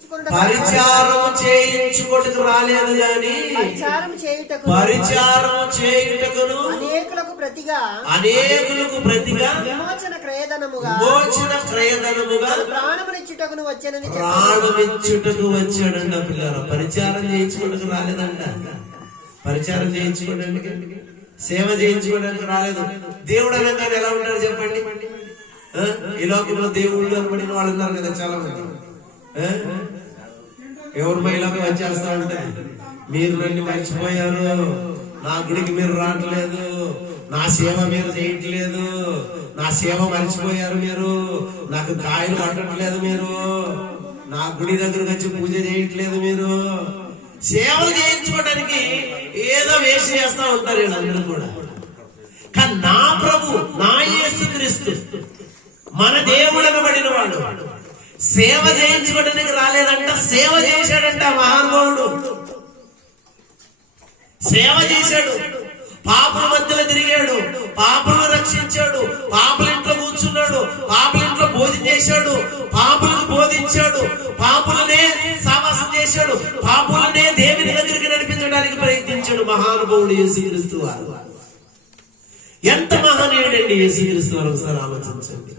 పరిచారం చేయించుకొట్టుకు రాలేదు గాని పరిచారం చేయుటకును అనేకులకు ప్రతిగా విమోచన క్రయధనముగా ప్రాణమునిచ్చుటకును వచ్చాడంట. పిల్లలు పరిచారం చేయించుకోవడానికి రాలేదంట. పరిచారం చేయించుకోవడానికి, సేవ చేయించుకోవడానికి రాలేదు. దేవుడు అనగానే ఎలా ఉంటారు చెప్పండి? ఈ లోకంలో దేవుళ్ళు అనబడిన వాళ్ళు ఉన్నారు కదా చాలా మంది. ఎవరి మహిళకు వచ్చేస్తా ఉంటారు, మీరు నన్ను మర్చిపోయారు, నా గుడికి మీరు రావట్లేదు, నా సేవ మీరు చేయట్లేదు, నా సేవ మర్చిపోయారు మీరు, నాకు కాయలు పట్టట్లేదు, మీరు నా గుడి దగ్గరకు వచ్చి పూజ చేయట్లేదు, మీరు సేవలు చేయించుకోవడానికి ఏదో వేసి చేస్తా ఉంటారు వీళ్ళందరూ కూడా. కానీ నా ప్రభు, నా యేసుక్రీస్తు, మన దేవుడు అనబడిన వాడు సేవ చేయించుకోవడానికి రాలేదంట, సేవ చేశాడంట. మహానుభావుడు సేవ చేశాడు, పాపుల మధ్యలో తిరిగాడు, పాపులను రక్షించాడు, పాపుల ఇంట్లో కూర్చున్నాడు, పాపుల ఇంట్లో భోజనం చేశాడు, పాపులకు బోధించాడు, పాపులనే సావాసం చేశాడు, పాపులనే దేవుని దగ్గరికి నడిపించడానికి ప్రయత్నించాడు. మహానుభావుడు యేసుక్రీస్తు వారు. ఎంత మహనీయుడండి యేసుక్రీస్తు వారు, ఒకసారి ఆలోచించండి.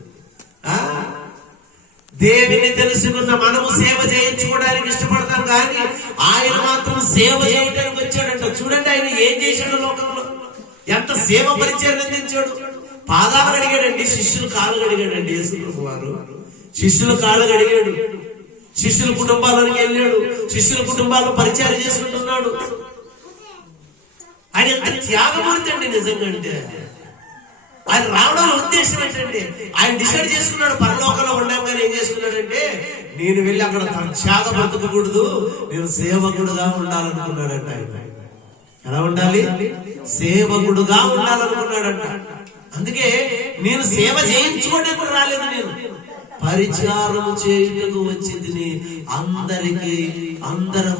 దేవుని తెలుసుకున్న మనము సేవ చేయించుకోవడానికి ఇష్టపడతాం, కానీ ఆయన మాత్రం సేవ చేయడానికి వచ్చాడంట. చూడండి ఆయన ఏం చేశాడు లోకంలో, ఎంత సేవ పరిచయం అందించాడు. పాదాలు కడిగాడండి, శిష్యులు కాళ్ళు కడిగాడండి. యేసుక్రీస్తు వారు శిష్యులు కాళ్ళు కడిగాడు, శిష్యుల కుటుంబాలకు వెళ్ళాడు, శిష్యుల కుటుంబాలను పరిచయం చేసుకుంటున్నాడు. ఆయన ఎంత త్యాగమూర్తి అండి నిజంగా. అంటే ఆయన రావడం ఉద్దేశం ఏంటంటే, ఆయన డిసైడ్ చేసుకున్నాడు పరలోకంలో ఉండగానే ఏం చేసుకున్నాడంటే, నేను వెళ్ళి అక్కడ త్యాగ బతకకూడదు, నేను సేవకుడుగా ఉండాలనుకున్నాడంట. ఆయన ఎలా ఉండాలి? సేవకుడుగా ఉండాలనుకున్నాడంట. అందుకే నేను సేవ చేయించుకోవడానికి కూడా రాలేదు, నేను పరిచారం చేయుటకు వచ్చింది, అందరి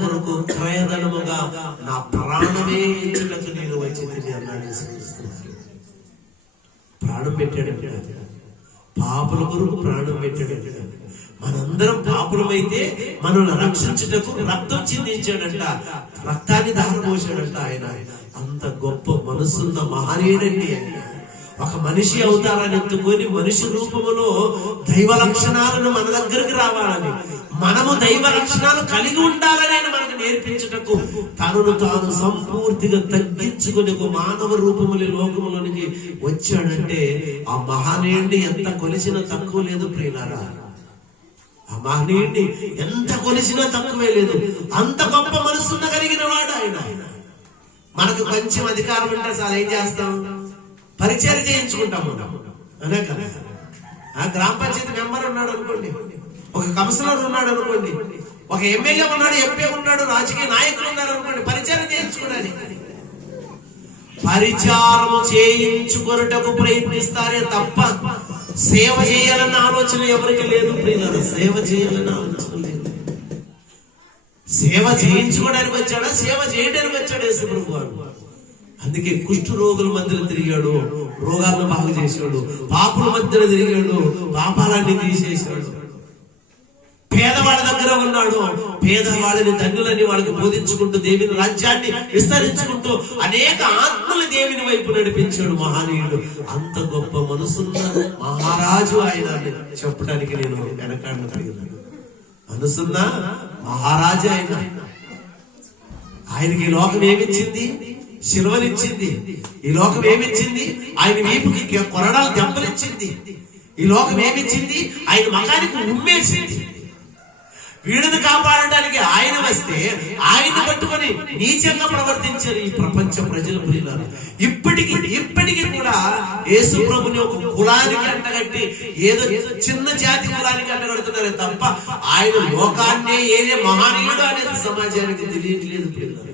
కొరకు క్రయధనముగా నా ప్రాణమే ఇచ్చుటకు నేను వచ్చింది అన్నాడు. ప్రాణం పెట్టాడు, పాపుల కొరకు ప్రాణం పెట్టాడు. మనందరం పాపులమైతే మనల్ని రక్షించుటకు రక్తం చిందించాడంట, రక్తాన్ని దారపోసాడంట. ఆయన అంత గొప్ప మనసున్న మహనీయుడండి. ఆయన ఒక మనిషి అవతారాన్ని ఎత్తుకొని మనిషి రూపములో దైవ లక్షణాలను మన దగ్గరికి రావాలని, మనము దైవ లక్షణాలు కలిగి ఉండాలని ఆయన మనకు నేర్పించుటకు తనను తాను సంపూర్తిగా తగ్గించుకుని ఒక మానవ రూపములు లోకములోనికి వచ్చాడంటే, ఆ మహనీయుడిని ఎంత కొలిసినా తక్కువ లేదు ప్రియులారా. ఆ మహనీయుడిని ఎంత కొలిసినా తక్కువే లేదు. అంత గొప్ప మనసున్న కలిగిన వాడు ఆయన. మనకు కొంచెం అధికారం ఉంటే చాలా ఏం చేస్తాం? పరిచయం చేయించుకుంటాము అనే కదా. ఆ గ్రామ పంచాయతీ మెంబర్ ఉన్నాడు అనుకోండి, ఒక కౌన్సిలర్ ఉన్నాడు అనుకోండి, ఒక ఎమ్మెల్యే ఉన్నాడు, ఎంపీ ఉన్నాడు, రాజకీయ నాయకులు ఉన్నారు అనుకోండి, పరిచయం చేయించుకోవడానికి. పరిచారం చేయించుకొనుటకు ప్రయత్నిస్తారే తప్ప సేవ చేయాలన్న ఆలోచన ఎవరికి లేదు ప్రియులారా. సేవ చేయాలన్న ఆలోచన లేదు. సేవ చేయించుకోవడానికి వచ్చాడా, సేవ చేయడానికి వచ్చాడు యేసు ప్రభువు. అందుకే కుష్ఠ రోగుల మధ్యలో తిరిగాడు, రోగాలను బాగు చేశాడు. పాపుల మధ్యలో తిరిగాడు, పాపాలన్నీ తీసేశాడు. పేదవాళ్ళ దగ్గర ఉన్నాడు, పేదవాళ్ళని ధన్యులని వాళ్ళకి బోధించుకుంటూ దేవుని రాజ్యాన్ని విస్తరించుకుంటూ అనేక ఆత్మల దేవుని వైపు నడిపించాడు మహనీయుడు. అంత గొప్ప మనసున్న మహారాజు ఆయన చెప్పడానికి నేను వెనకాడను కలిగినాను. మనసున్న మహారాజు ఆయన. ఆయనకి లోకం ఏమిచ్చింది? శిలువనిచ్చింది. ఈ లోకం ఏమిచ్చింది? ఆయన వీపుకి కొరడాలు దెబ్బలిచ్చింది. ఈ లోకం ఏమిచ్చింది? ఆయన మకానికి ఉమ్మేసింది. వీడిని కాపాడటానికి ఆయన వస్తే ఆయన పట్టుకొని నీచంగా ప్రవర్తించారు ఈ ప్రపంచ ప్రజల ప్రియులారా. ఇప్పటికీ కూడా యేసు ప్రభుని ఒక కులానికి అంటగట్టి, ఏదో చిన్న జాతి కులానికి అంటగడుతున్నారే తప్ప ఆయన లోకాన్నే ఏదే మహనీయుడు అనేది సమాజానికి తెలియట్లేదు ప్రియులారా.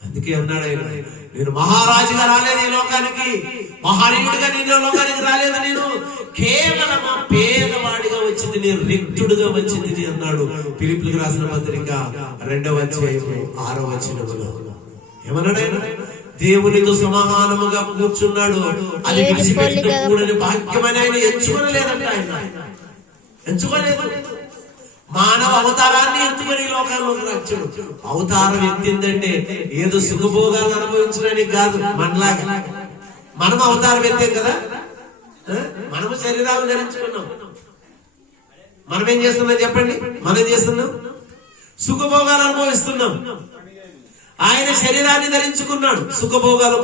అందుకే అన్నాడు ఆయన, నేను మహారాజుగా రాలేదు ఈ లోకానికి, మహనీయుడిగా నేను లోకానికి రాలేదు, నేను కేవలం పేదవాడిగా వచ్చింది, నేను రిక్తుడుగా వచ్చింది అన్నాడు. ఫిలిప్పీయులకు రాసిన పత్రిక 2వ అధ్యాయం 6వ వచనములో ఏమన్నాడు ఆయన? దేవునితో సమానముగా కూర్చున్నాడు, అది విడిచిపెట్టకూడని భాగ్యమని ఆయన ఎంచుకోలేదంట. ఆయన ఎంచుకోలేదు. మానవ అవతారాన్ని ఎత్తుకొని ఈ లోకాల్లోకి రక్షడు. అవతారం ఎత్తిందంటే ఏదో సుఖభోగాలు అనుభవించడానికి కాదు. మనలాగా మనం అవతారం ఎత్తాం కదా, మనము శరీరాలు ధరించుకున్నాం. మనం ఏం చేస్తున్నాం చెప్పండి? మనం చేస్తున్నాం సుఖభోగాలు అనుభవిస్తున్నాం. ఆయన శరీరాన్ని ధరించుకున్నాడు, సుఖభోగాలు